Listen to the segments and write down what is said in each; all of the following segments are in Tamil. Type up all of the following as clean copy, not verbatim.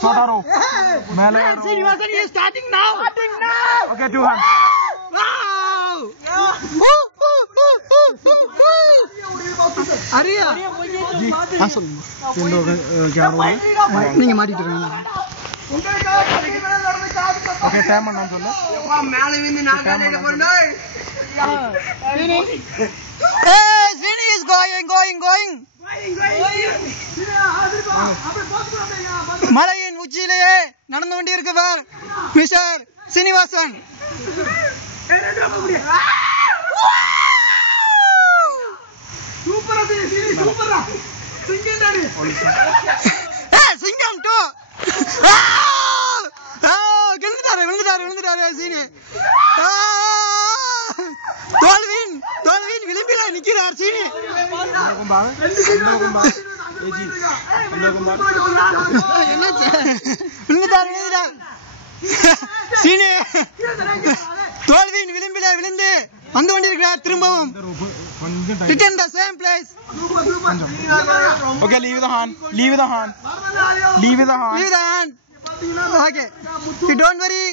छोटा रो मेले Srinivasan is starting now. Okay, 2 hands. Arya जी हाँ சொல்லுங்க क्या रो நீங்க மாட்டிட்டு இருக்கீங்க ओके टाइम பண்ணனும் சொல்லு மேல விந்து நாகாலேட போறேன் Hey, Srini is going. மலையின் உச்சியிலேயே நடந்து கொண்டிருக்கிறார் மிஸ்டர் சீனிவாசன். சூப்பரா சிங்கம் 2 விழுந்துட்டாரு சீனி. தோல்வியின் விளிம்பில் நிற்கிறார் சீனி. விழுந்துட்டார் சீனி. தோல்வியின் விளிம்பில் விழுந்து வந்து கொண்டிருக்கிறார் திரும்பவும். Return the same place. Okay, leave the hand. Okay, you don't worry.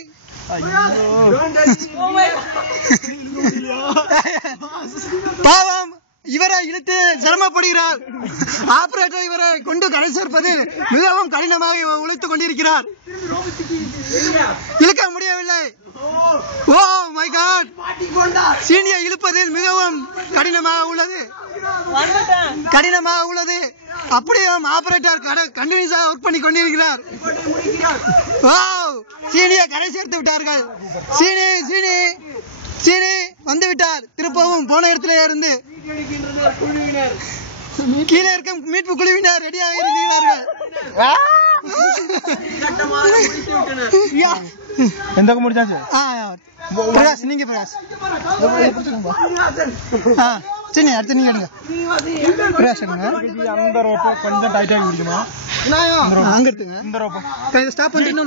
பாவம் இவரை இழுத்து சிரமப்படுகிறார். ஆபரேட்டர் இவரை கொண்டு கரை சேர்ப்பது மிகவும் கடினமாக உழைத்துக் கொண்டிருக்கிறார். இழுக்க முடியவில்லை. ஓ மை காட், சீனியை இழுப்பதில் மிகவும் கடினமாக உள்ளது. அப்படியே ஆபரேட்டர் கண்டினியூஸாக ஒர்க் பண்ணி கொண்டிருக்கிறார். சீனியை கரை சேர்த்து விட்டார்கள். சீனி வந்து விட்டார். திருப்பவும் போன இடத்துல இருந்து கீழே இருக்கும் மீட்பு குழுவினர் ரெடியாக இருக்கிறார்கள். எந்தக்கு முடிச்சாச்சு பிரகாஷ் நீங்க பிரகாஷ் சரி அடுத்து நீங்க எடுங்க பிரகாஷ் எடுங்க. அந்த ரோப்பை கொஞ்சம் டைட்டாக பிடிக்கணும். அங்க எடுத்துங்க. இந்த ரோப்பை ஸ்டாப் பண்ணிட்டு